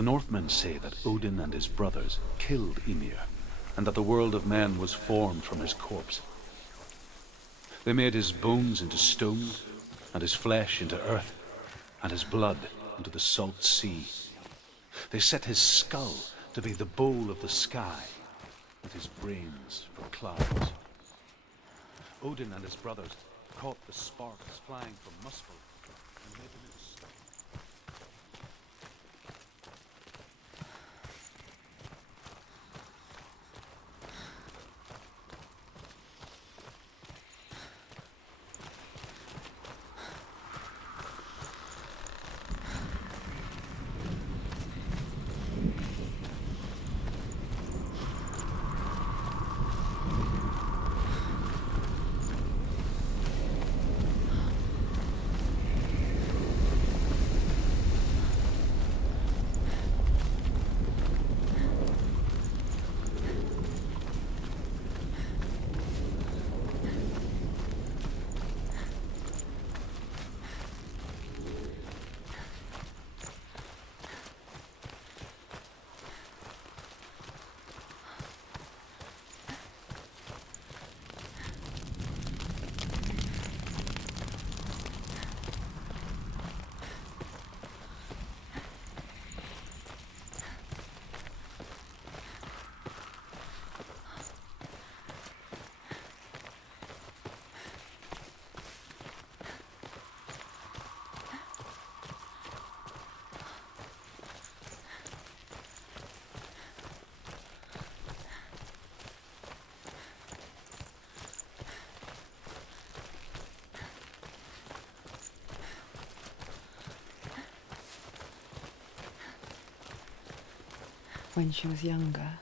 The Northmen say that Odin and his brothers killed Ymir, and that the world of men was formed from his corpse. They made his bones into stone, and his flesh into earth, and his blood into the salt sea. They set his skull to be the bowl of the sky, with his brains for clouds. Odin and his brothers caught the sparks flying from Muspel and made them into stone. When she was younger,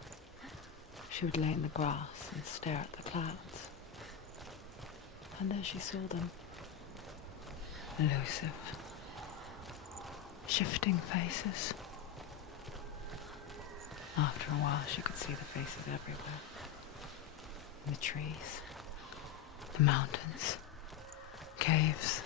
she would lay in the grass and stare at the clouds. And there she saw them. Elusive, shifting faces. After a while, she could see the faces everywhere. In the trees, the mountains, caves.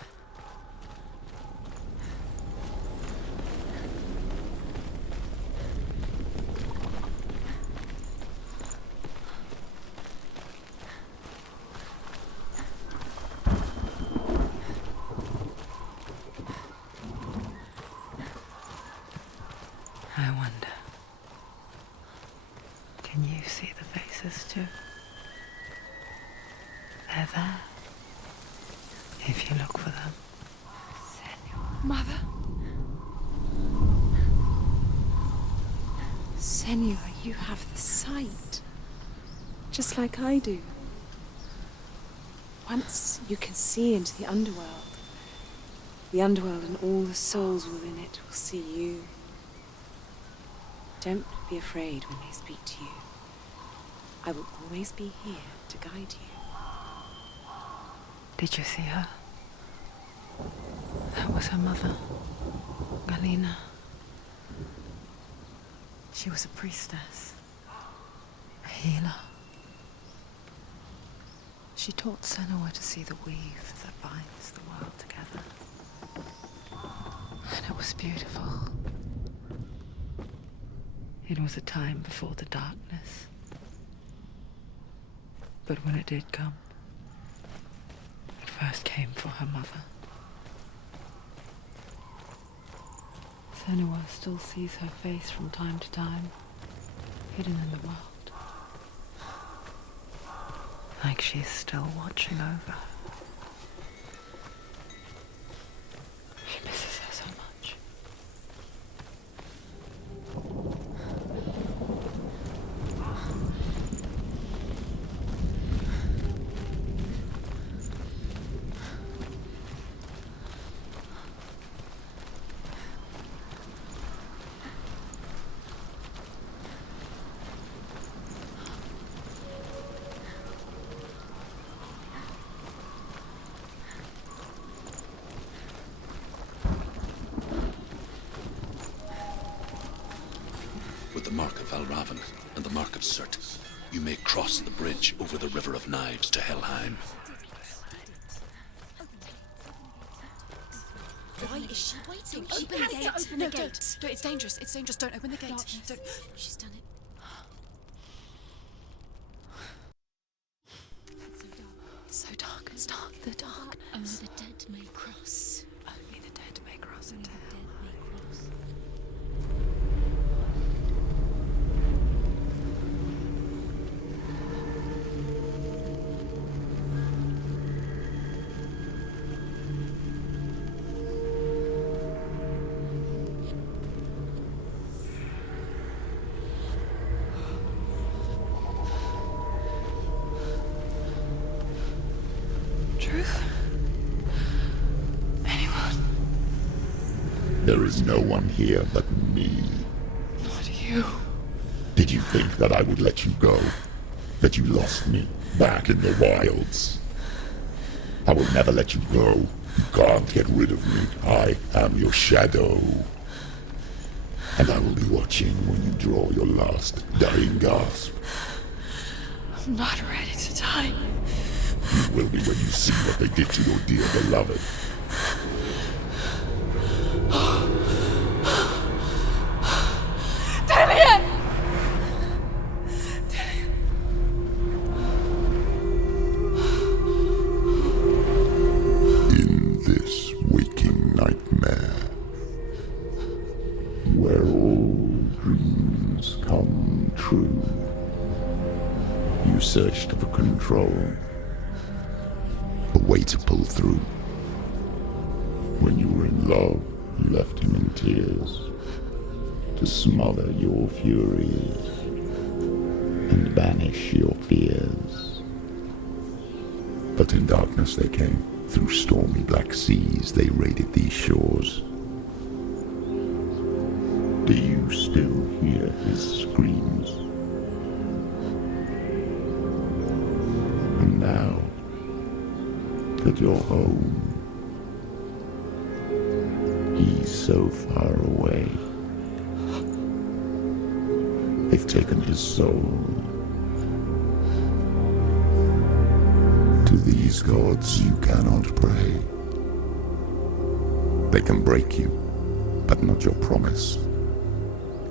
I wonder, can you see the faces too? They're there, if you look for them. Senua. Mother? Senua, you have the sight. Just like I do. Once you can see into the underworld and all the souls within it will see you. Don't be afraid when they speak to you. I will always be here to guide you. Did you see her? That was her mother, Galina. She was a priestess, a healer. She taught Senua to see the weave that binds the world together. And it was beautiful. It was a time before the darkness. But when it did come, it first came for her mother. Senua still sees her face from time to time, hidden in the world. Like she's still watching over her. She misses her so much. With the mark of Valravan and the mark of Surt, you may cross the bridge over the River of Knives to Helheim. It Why is she waiting? She Open the has gate. to open No, the gate. don't. It's dangerous. It's dangerous. Don't open the gate. Don't. She's done it. It's so dark. It's dark. The darkness. Only the dead may cross. Only the dead may cross Only into the hell. dead may cross. Truth? Anyone? There is no one here but me. Not you. Did you think that I would let you go? That you lost me back in the wilds? I will never let you go. You can't get rid of me. I am your shadow. And I will be watching when you draw your last dying gasp. I'm not ready to die. You will be when you see what they did to your dear beloved. In this waking nightmare, where all dreams come true, you searched for control, a way to pull through. When you were in love, you left him in tears, to smother your furies and banish your fears. But in darkness they came, through stormy black seas they raided these shores. Do you still hear his screams? And now that you're home, he's so far away. They've taken his soul. To these gods you cannot pray. They can break you, but not your promise.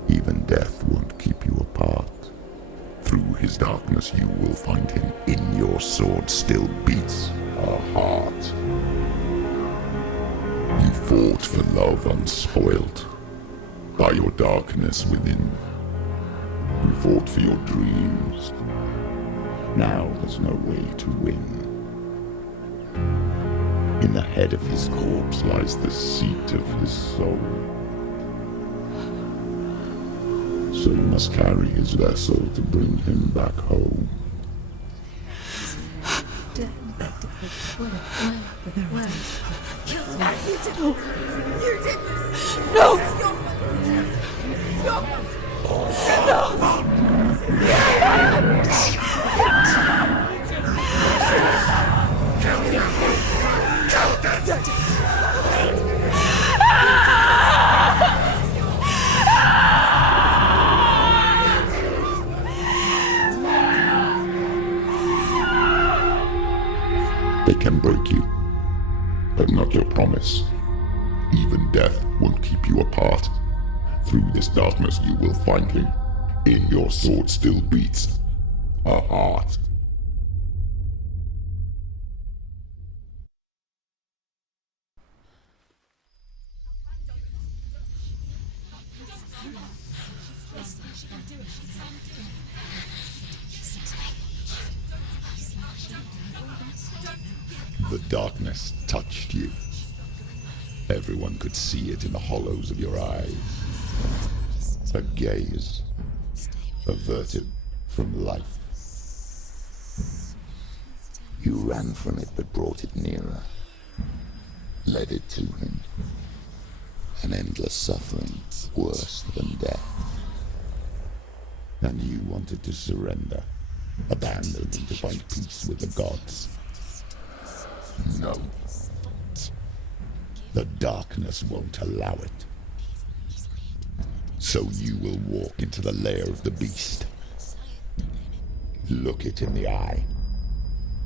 Even death won't keep you apart. Through his darkness you will find him. In your sword still beats a heart. You fought for love unspoilt by your darkness within. You fought for your dreams. Now there's no way to win. In the head of his corpse lies the seat of his soul. So you must carry his vessel to bring him back home. They can break you, but not your promise. Even death won't keep you apart. Through this darkness you will find him. In your sword still beats a heart. The darkness touched you. Everyone could see it in the hollows of your eyes. A gaze averted from life. You ran from it but brought it nearer, led it to him. An endless suffering, worse than death. And you wanted to surrender, abandon and to find peace with the gods. No. The darkness won't allow it. So you will walk into the lair of the beast. Look it in the eye,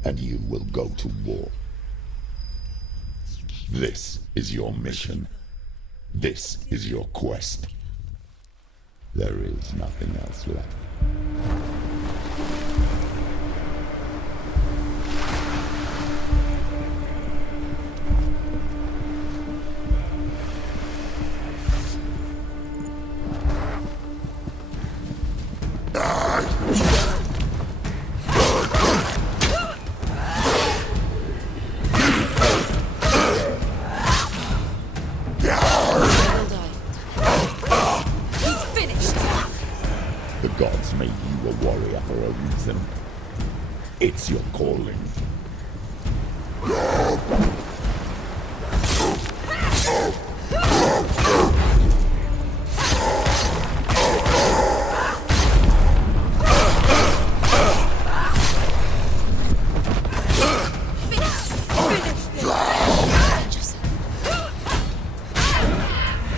and you will go to war. This is your mission. This is your quest. There is nothing else left. He's finished. The gods made you a warrior for a reason. It's your calling.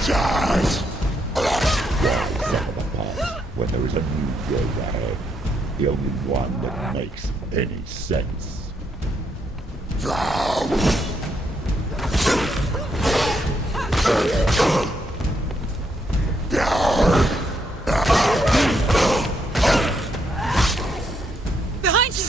Charge! Some of the past, when there is a new road ahead. The only one that makes any sense. Behind you.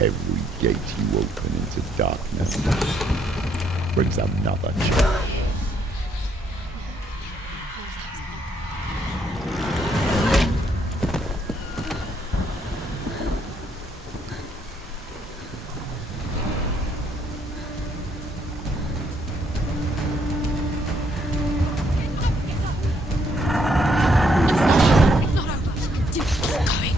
Every gate you open into darkness brings another change. It's not over. Dude, keep going.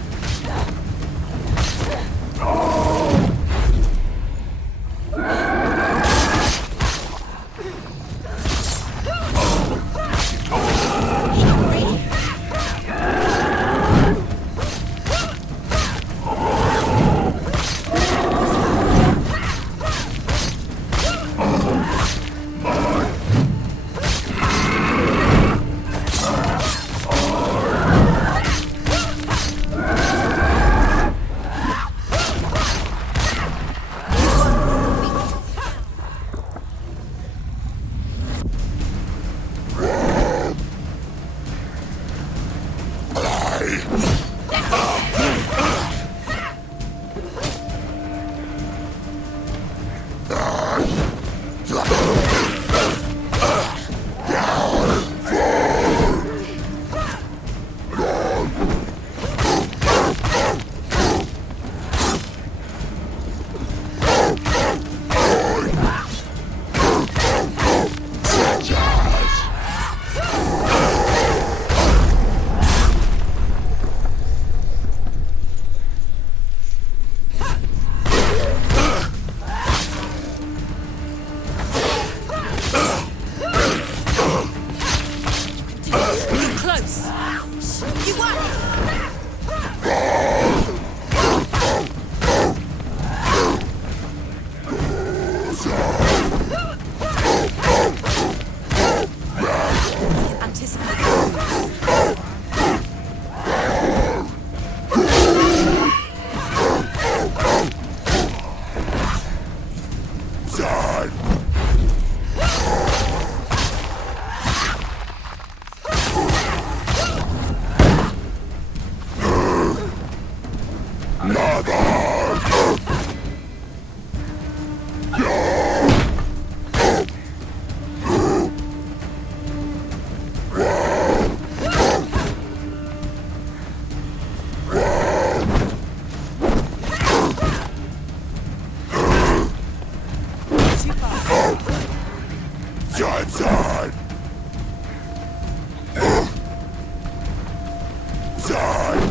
Johnson! Die!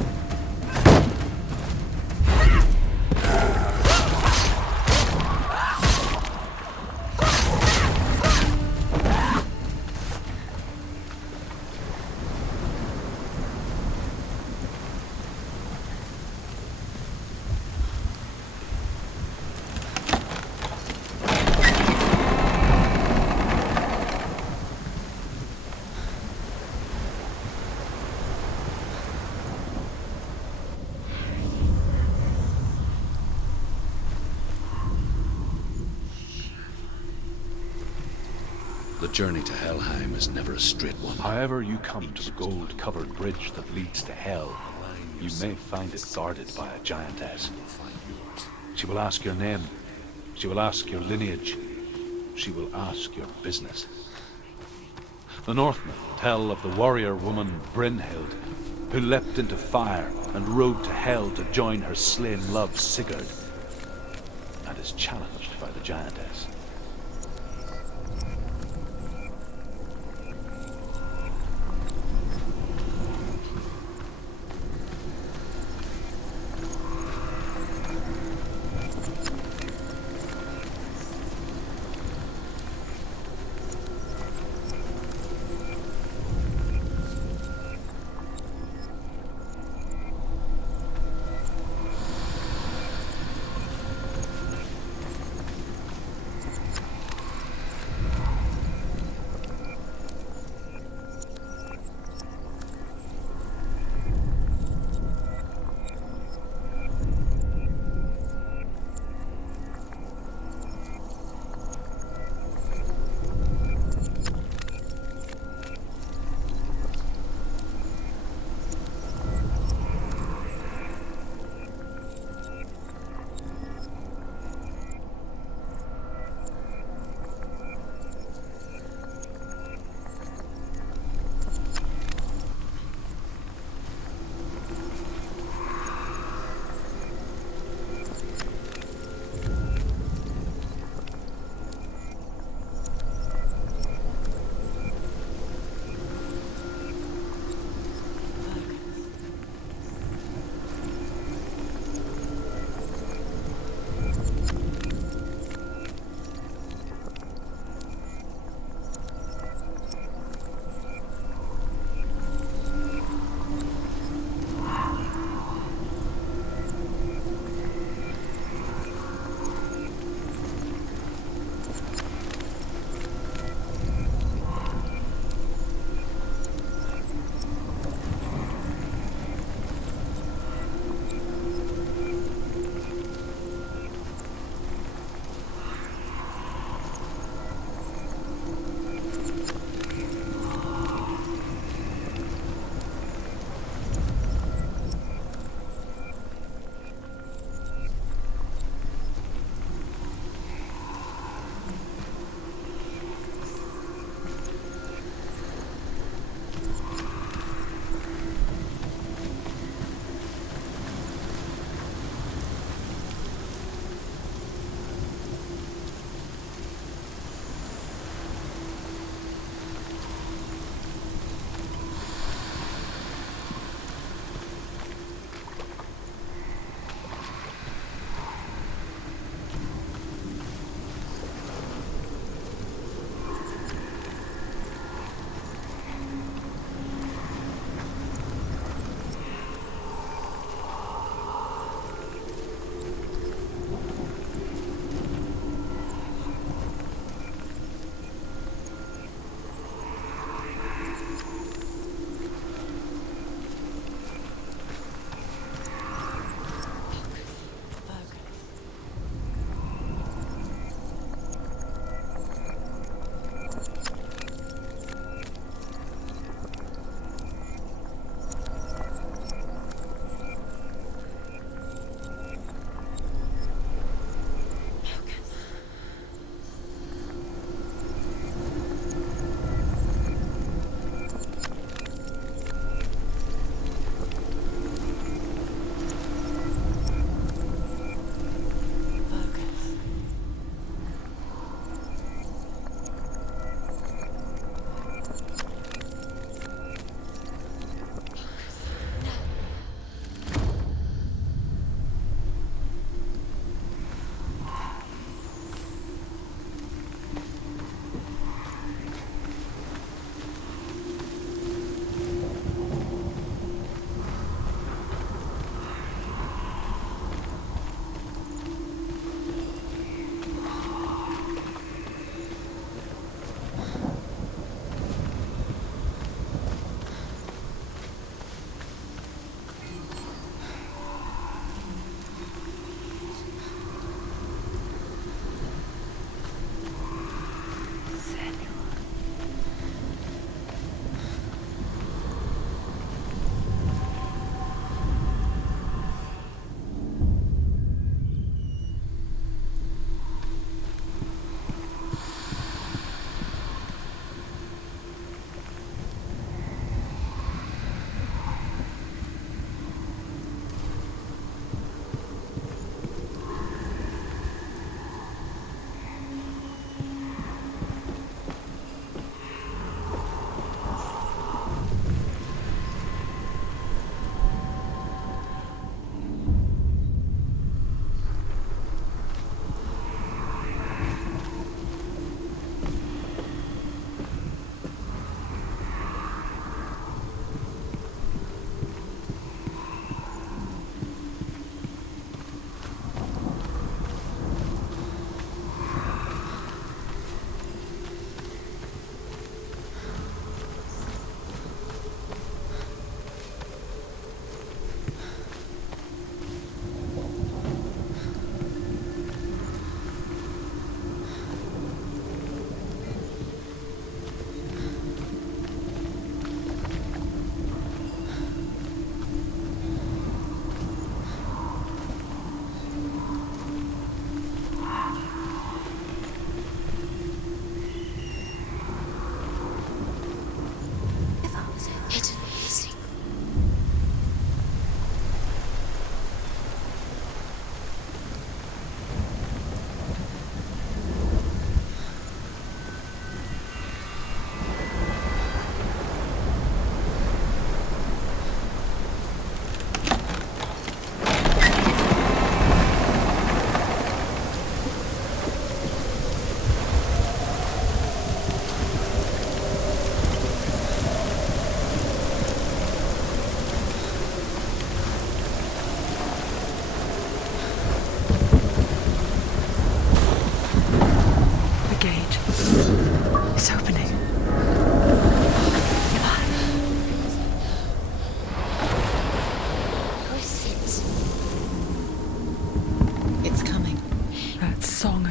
The journey to Helheim is never a straight one. However you come to the gold-covered bridge that leads to Hell, you may find it guarded by a giantess. She will ask your name. She will ask your lineage. She will ask your business. The Northmen tell of the warrior woman Brynhild, who leapt into fire and rode to Hell to join her slain love Sigurd, and is challenged by the giantess.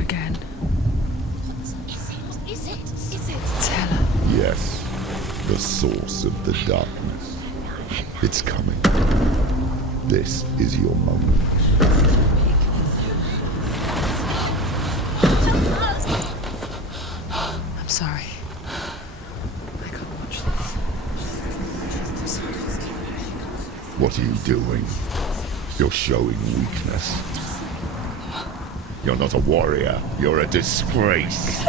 again. Is it? Tell her. Yes, the source of the darkness. It's coming. This is your moment. I'm sorry. I can't watch this. What are you doing? You're showing weakness. You're not a warrior. You're a disgrace.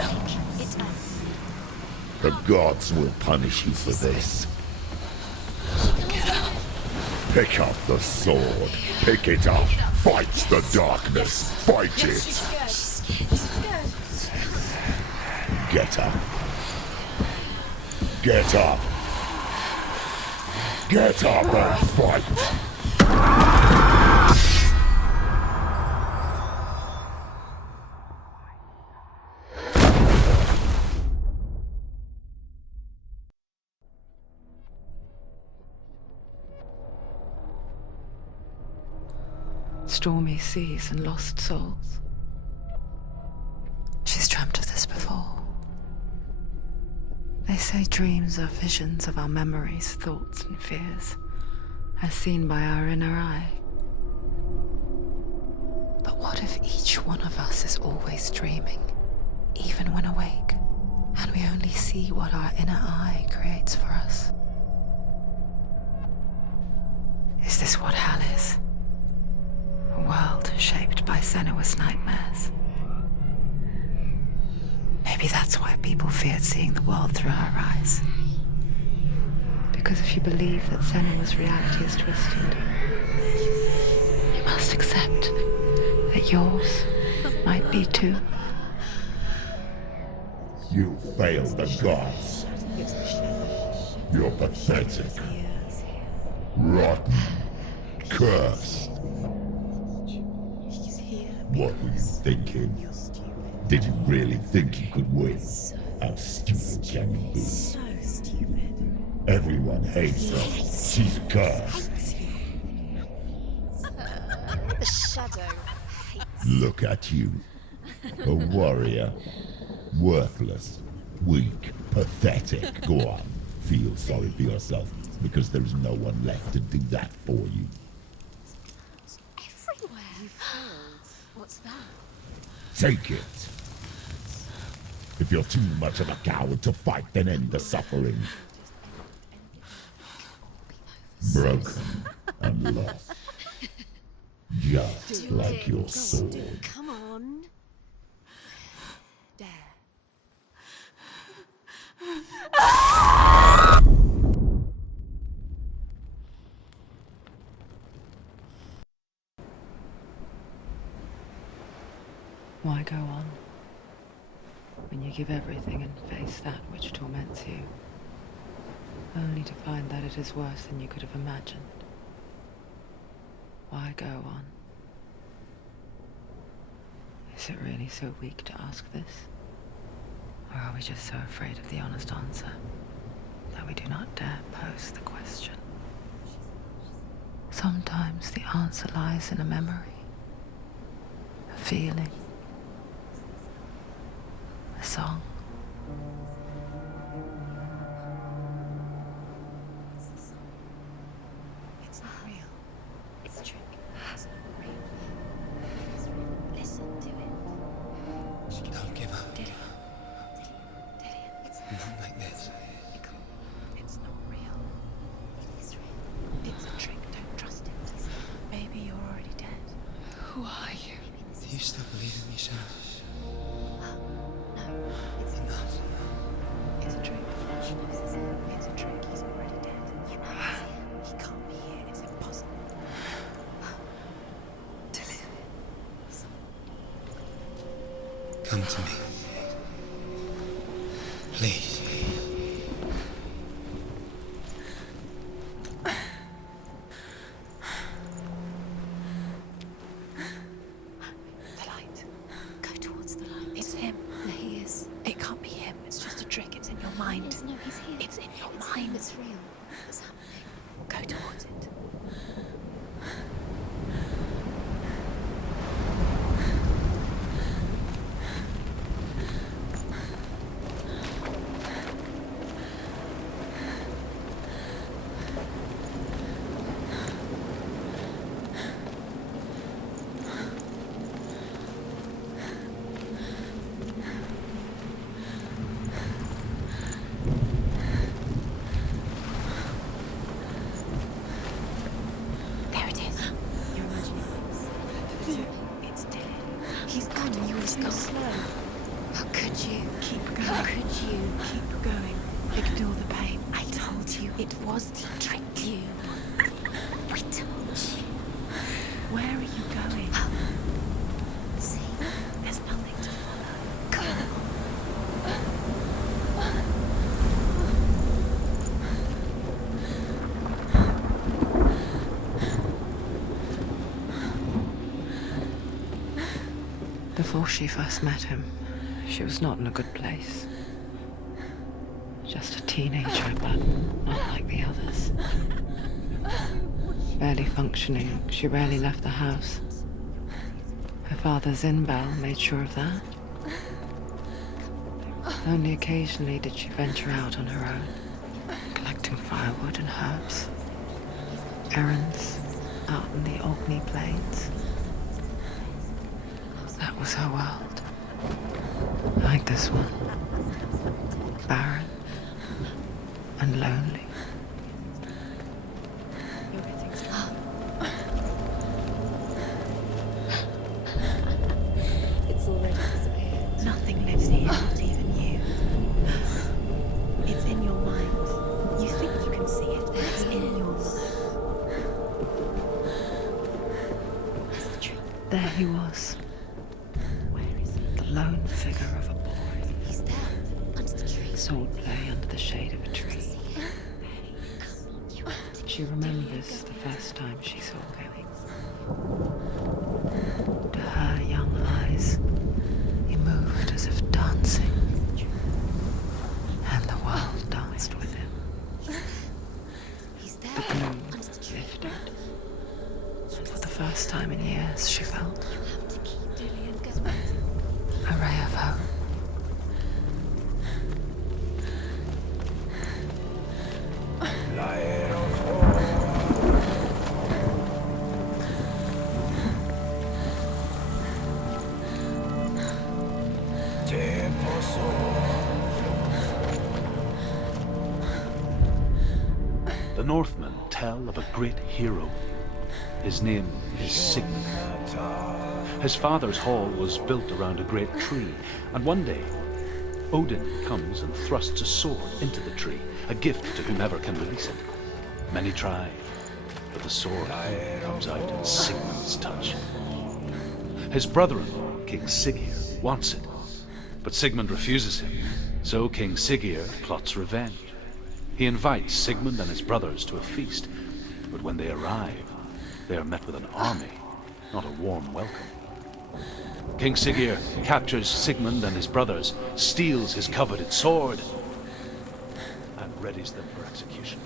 The gods will punish you for this. Pick up the sword. Pick it up. Fight the darkness. Fight it. Get up. Get up. Get up and fight. Stormy seas and lost souls. She's dreamt of this before. They say dreams are visions of our memories, thoughts, and fears, as seen by our inner eye. But what if each one of us is always dreaming, even when awake, and we only see what our inner eye creates for us? Is this what hell is? A world shaped by Senua's nightmares. Maybe that's why people feared seeing the world through her eyes. Because if you believe that Senua's reality is twisted, you must accept that yours might be too. You failed the gods. You're pathetic. Rotten. Cursed. What were you thinking? Did you really think you could win? How stupid can you be? So stupid. Everyone hates her. She's cursed. The shadow hates. Look at you. A warrior. Worthless. Weak. Pathetic. Go on. Feel sorry for yourself, because there's no one left to do that for you. Everywhere. You failed. What's that? Take it. If you're too much of a coward to fight, then end the suffering. Broken and lost. Just like your sword. Come on. Dare. Why go on when you give everything and face that which torments you, only to find that it is worse than you could have imagined? Why go on? Is it really so weak to ask this? Or are we just so afraid of the honest answer that we do not dare pose the question? Sometimes the answer lies in a memory, a feeling, a song. It's not real. It's a trick. It's not real. It is real. Listen to it. Don't give up. Did it? It's Not like this. It's not real. It is real. It's a trick. Don't trust it. Maybe you're already dead. Who are you? Do you still believe in yourself? No, it's Enough. It's a trick. It's a trick. He's already dead. He can't be here. It's impossible. Come to me. Please. The light. Go towards the light. It's him. There he is. It can't be him. It's just a trick. It's in your mind. No, he's here. It's in your mind. It's real. What's happening? Go towards it. Go slow. How could you? Keep going. How could you? Keep going. Ignore the pain. I told you it was to trick you. I told you. Where are you going? See? There's nothing to follow. Before she first met him, she was not in a good place. Just a teenager, but not like the others. Barely functioning, she rarely left the house. Her father's in-bell made sure of that. Only occasionally did she venture out on her own, collecting firewood and herbs. Errands out in the Orkney Plains. That was her world. Like this one. Barren and lonely. You're getting strong. It's already disappeared. Nothing lives here, not even you. It's in your mind. You think you can see it, but it's in your mind. That's the tree. There he was. Where is it? The lone figure of a boy. He's there, under the tree. Swordplay under the shade of a tree. See him? Come on, you have to. She remembers the first time she saw him. To her young eyes, he moved as if dancing, and the world danced with him. He's there, The gloom under the tree. lifted, and for the first time in years, she felt You have to keep Dillian, guess what? a ray of hope. The Northmen tell of a great hero. His name is Sigmund. His father's hall was built around a great tree, and one day Odin comes and thrusts a sword into the tree, a gift to whomever can release it. Many try, but the sword only comes out in Sigmund's touch. His brother-in-law, King Siggeir, wants it, but Sigmund refuses him, so King Siggeir plots revenge. He invites Sigmund and his brothers to a feast, but when they arrive, they are met with an army, not a warm welcome. King Siggeir captures Sigmund and his brothers, steals his coveted sword, and readies them for execution.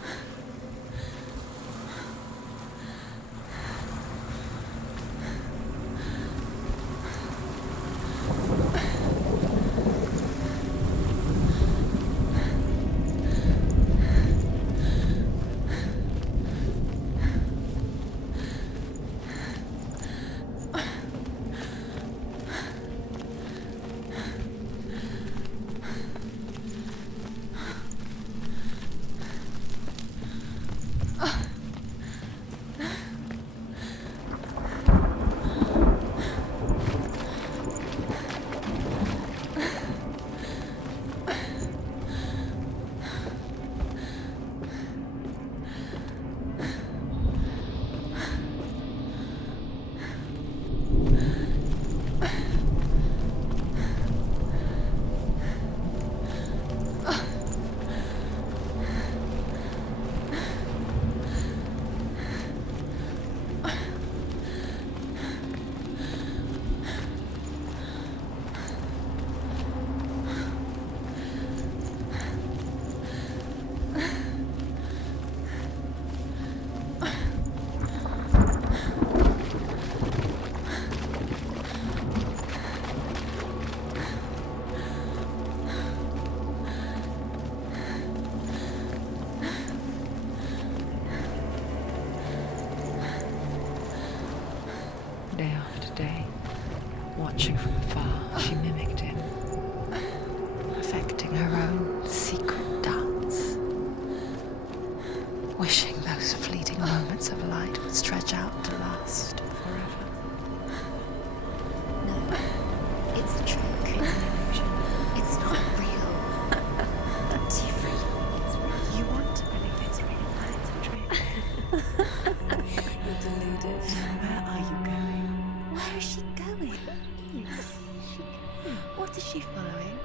What is she following?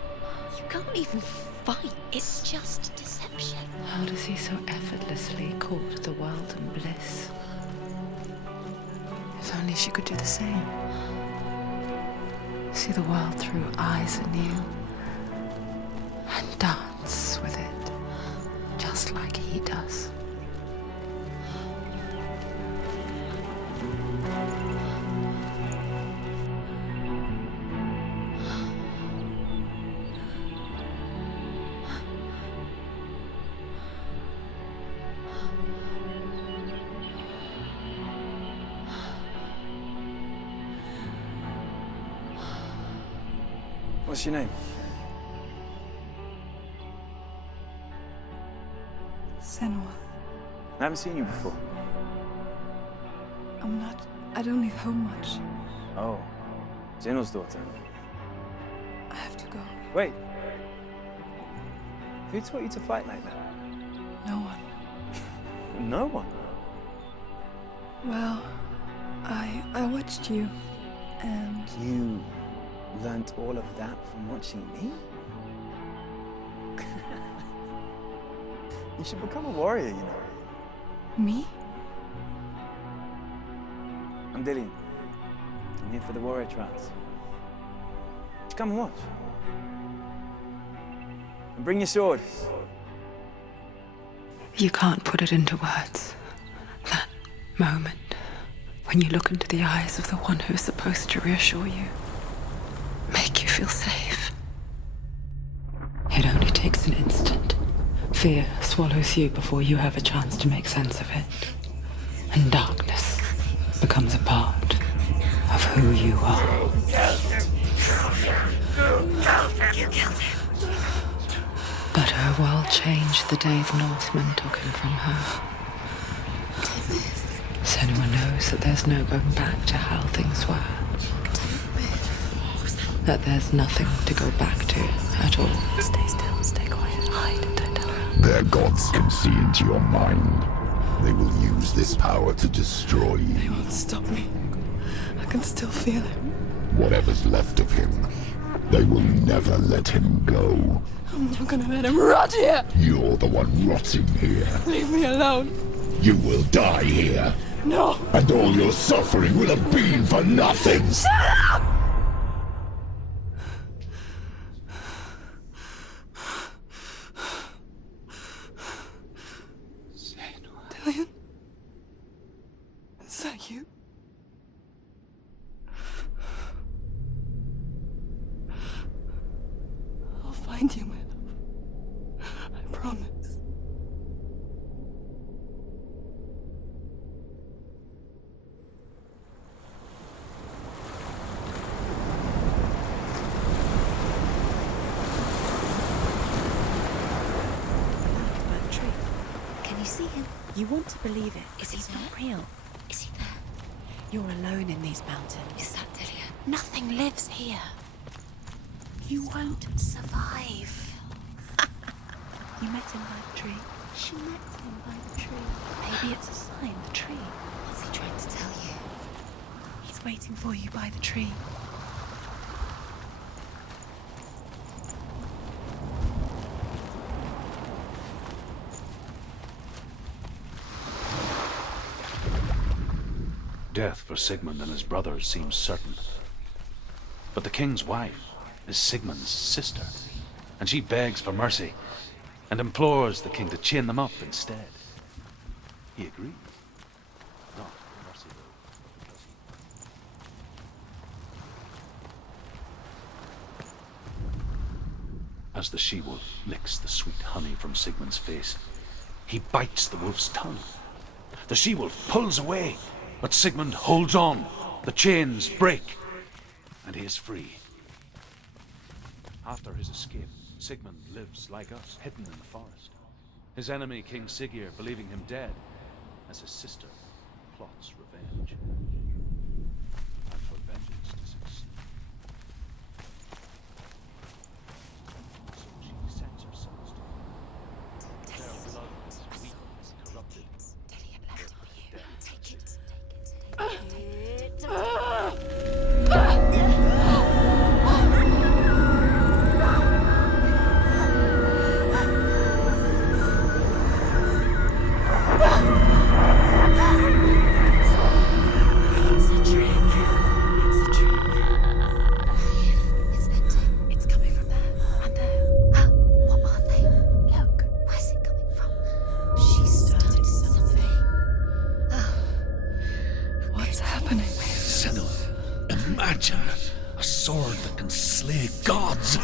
You can't even fight. It's just deception. How does he so effortlessly court the world and bliss? If only she could do the same. See the world through eyes anew and dance with it, just like he does. What's your name? Senua. I haven't seen you before. I don't leave home much. Oh, Zenua's daughter. I have to go. Wait. Who taught you to fight like that? No one. No one. Well, I watched you, and You learnt all of that from watching me? You should become a warrior, you know. me? I'm Dillian. I'm here for the warrior trials. Just come and watch. And bring your sword. You can't put it into words. That moment when you look into the eyes of the one who's supposed to reassure you, make you feel safe. It only takes an instant. Fear swallows you before you have a chance to make sense of it. And darkness becomes a part of who you are. You killed him. But her world changed the day the Northmen took him from her. Senua knows that there's no going back to how things were. That there's nothing to go back to at all. Stay still, stay quiet, hide, don't tell her. Their gods can see into your mind. They will use this power to destroy They you. won't stop me. I can still feel him. Whatever's left of him, they will never let him go. I'm not gonna let him rot here. You're the one rotting here. Leave me alone. You will die here. No. And all your suffering will have been for nothing. Dillian? Is that you? I'll find you, my love. I promise. By the tree. Can you see him? You want to believe it. Is he It's not there? real. Is he there? You're alone in these mountains. Is that Dillian? Nothing lives here. You won't survive. You met him by the tree. She met him by the tree. Maybe it's a sign, the tree. What's he trying to tell you? He's waiting for you by the tree. Death for Sigmund and his brothers seems certain. But the king's wife is Sigmund's sister, and she begs for mercy and implores the king to chain them up instead. He agrees. Not mercy, though, because as the she-wolf licks the sweet honey from Sigmund's face, he bites the wolf's tongue. The she-wolf pulls away, but Sigmund holds on. The chains break, and he is free. After his escape, Sigmund lives like us, hidden in the forest. His enemy, King Siggeir, believing him dead, as his sister plots revenge. And for vengeance to succeed. So she sends her sons to him. Their blood is weak and corrupted. Dillian left it for you. Take it. Take it. slay gods.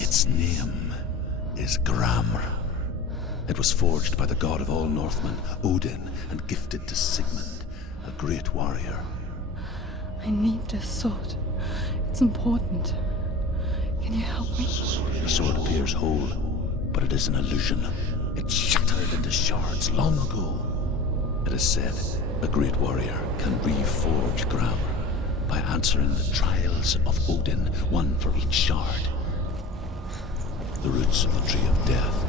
Its name is Gramr. It was forged by the god of all Northmen, Odin, and gifted to Sigmund, a great warrior. I need this sword. It's important. Can you help me? The sword appears whole, but it is an illusion. It shattered into shards long ago. It is said a great warrior can reforge Gramr by answering the trials of Odin, one for each shard. The roots of the Tree of Death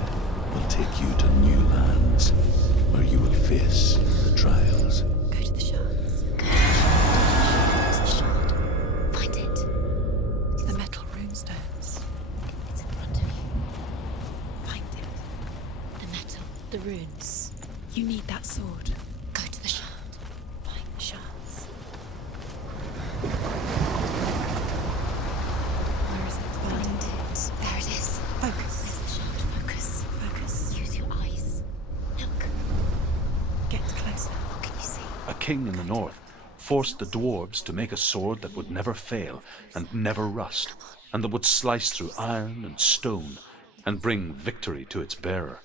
will take you to new lands where you will face the trials. Go to the shards. Go to the shards. What's the shard? Find it. It's the metal runestones. It's in front of you. Find it. The metal, the runes. You need that sword. Go to the shard. Find the shards. Where is it? Find it. There it is. Focus. There's the shard. Focus. Focus. Use your eyes. Look. Get closer. What can you see? A king in the north forced the dwarves to make a sword that would never fail and never rust, and that would slice through iron and stone and bring victory to its bearer.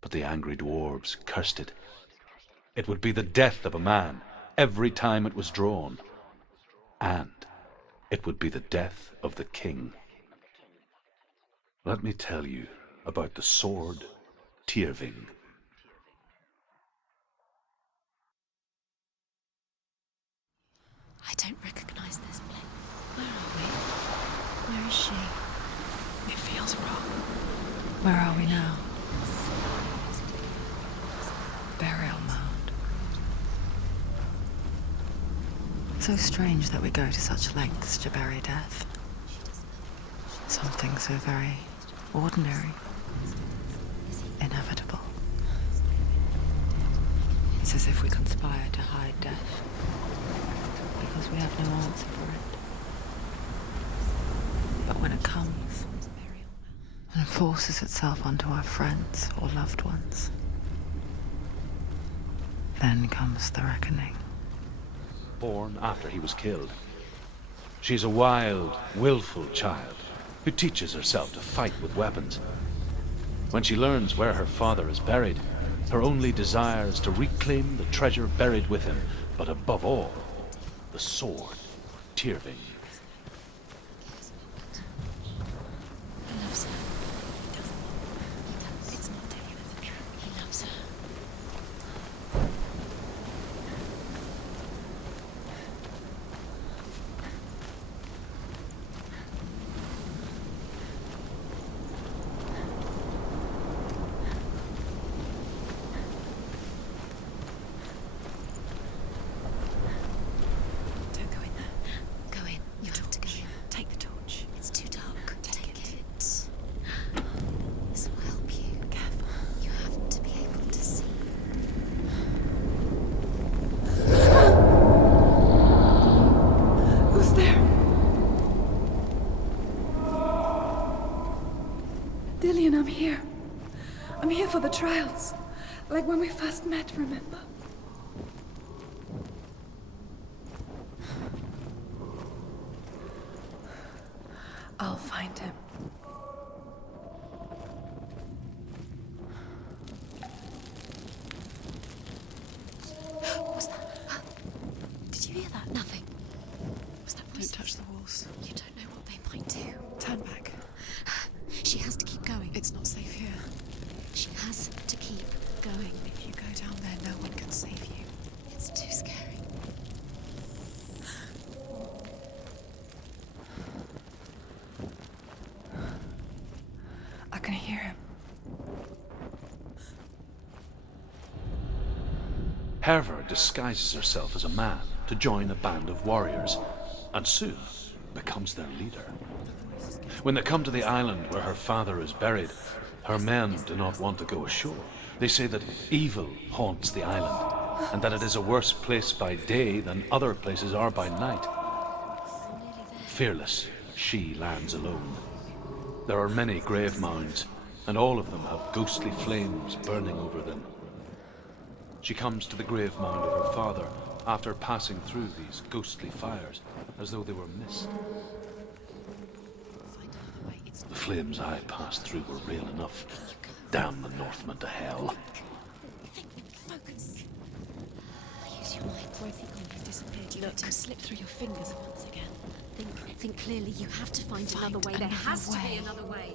But the angry dwarves cursed it. It would be the death of a man every time it was drawn, and it would be the death of the king. Let me tell you about the sword Tyrving. I don't recognize this place. Where are we? Where is she? It feels wrong. Where are we now? Burial mound. So strange that we go to such lengths to bury death. Something so very ordinary, inevitable. It's as if we conspire to hide death, because we have no answer for it. But when it comes, and forces itself onto our friends or loved ones, then comes the reckoning. Born after he was killed. She's a wild, willful child who teaches herself to fight with weapons. When she learns where her father is buried, her only desire is to reclaim the treasure buried with him, but above all, the sword, Tyrving. He loves her. He doesn't. It's not taken as a trap. He loves her. Don't go in there. Go in. You have to go in. Take the torch. It's too dark. Take it. This will help you. Careful. You have to be able to see. Who's there? Dillian, I'm here. I'm here for the trials. Like when we first met, remember? I'll find him. What was that? Did you hear that? Nothing. Was that voice? Don't touch the walls. You don't know what they might do. Turn back. She has to keep going. It's not safe here. She has to keep going. If you go down there, no one can save you. It's too scary. I can hear him. Hervor disguises herself as a man to join a band of warriors, and soon becomes their leader. When they come to the island where her father is buried, her men do not want to go ashore. They say that evil haunts the island, and that it is a worse place by day than other places are by night. Fearless, she lands alone. There are many grave mounds, and all of them have ghostly flames burning over them. She comes to the grave mound of her father after passing through these ghostly fires, as though they were mist. The flames I passed through were real enough. Damn the Northmen to hell. Focus. Use your mind. Where I think when you've disappeared, you let him slip through your fingers once again. Think clearly. You have to find another way. There has to be another way.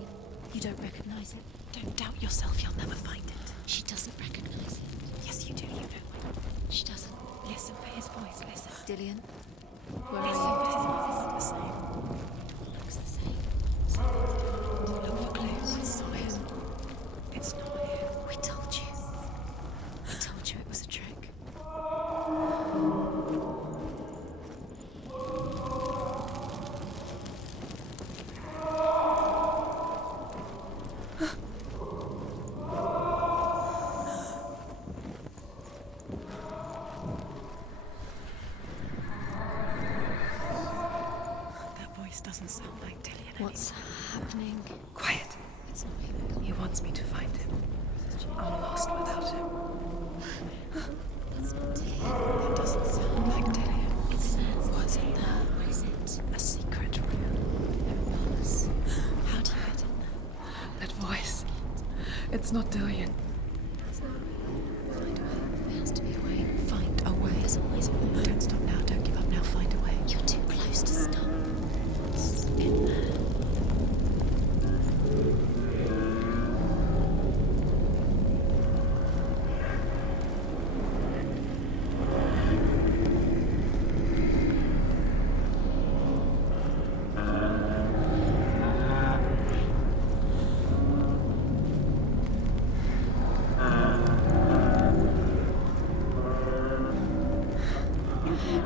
You don't recognize it. Don't doubt yourself. You'll never find it. She doesn't recognize it. Yes, you do. You know. She doesn't. Listen for his voice. Listen. Dillian. Where are you? The same. Looks the same. Look for clues. It's not him. It's not him. We told you. We told you it was a trick. Doesn't sound like Dillian. What's happening? Quiet. It's not him. He wants me to find him. I'm lost without him. That's not Dillian. That doesn't sound like Dillian. It says what's in there. What is it? A secret room. There was. How do you get in there? That voice. It's not Dillian. Find a way. There has to be a way. Find a way. There's always a way. Don't stop now. Don't give up now. Find a way. You're too close to stop. In there.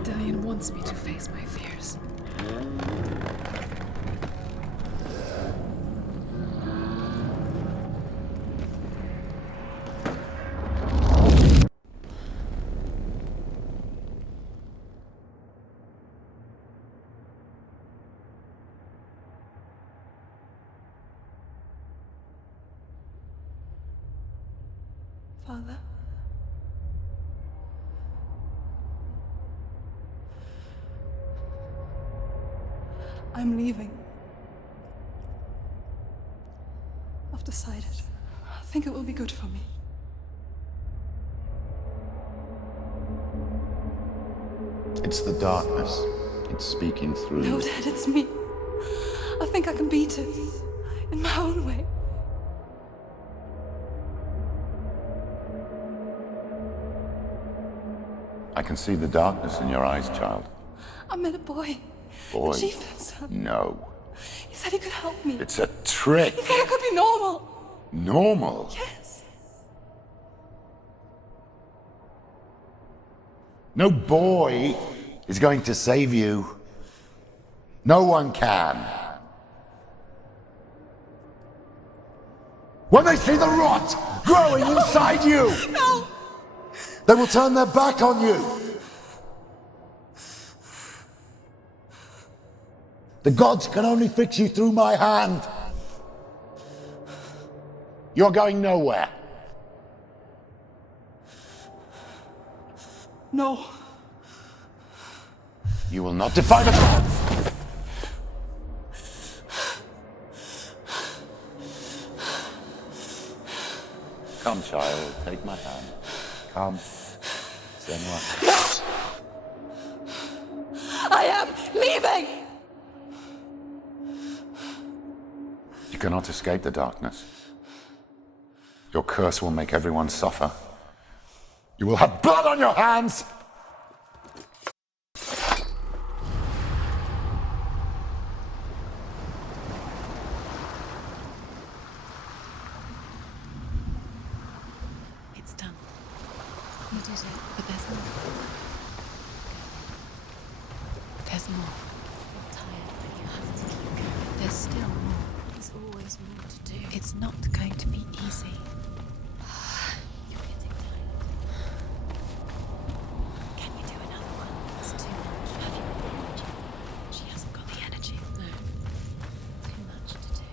Dillian wants me to face my fears. Father? I'm leaving. I've decided. I think it will be good for me. It's the darkness. It's speaking through. No, Dad, it's me. I think I can beat it. In my own way. I can see the darkness in your eyes, child. I met a boy. Boy. The chieftain's son. No. He said he could help me. It's a trick. He said I could be normal. Normal? Yes. No boy is going to save you. No one can. When they see the rot growing inside you, No! they will turn their back on you. The gods can only fix you through my hand. You're going nowhere. No. You will not defy the gods. Come, child, take my hand. Come. Senua. No! I am leaving! You cannot escape the darkness. Your curse will make everyone suffer. You will have blood on your hands! It's done. You did it, but there's more. There's more. I'm tired, but you have to keep going. There's still more. There's always more to do. It's not going to be easy. You're getting tired. Can you do another one? It's too much. Have you got the energy? She hasn't got the energy. No. Too much to do.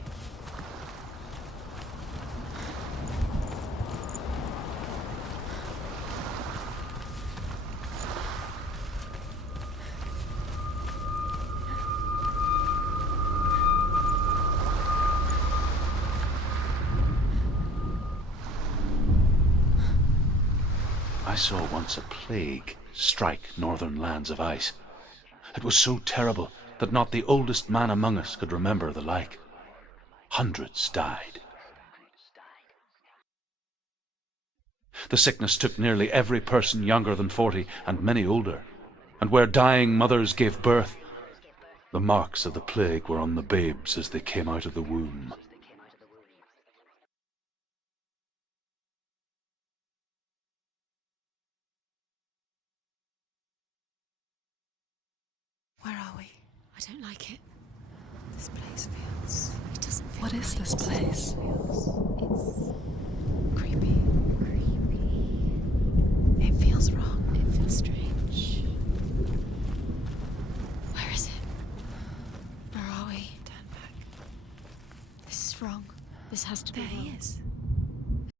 I saw once a plague strike northern lands of ice. It was so terrible that not the oldest man among us could remember the like. Hundreds died. The sickness took nearly every person younger than 40 and many older, and where dying mothers gave birth, the marks of the plague were on the babes as they came out of the womb. Where are we? I don't like it. This place feels... It doesn't feel What is right. this place? It's creepy. It feels wrong. It feels strange. Where is it? Where are we? Turn back. This is wrong. This has to be There wrong. he is.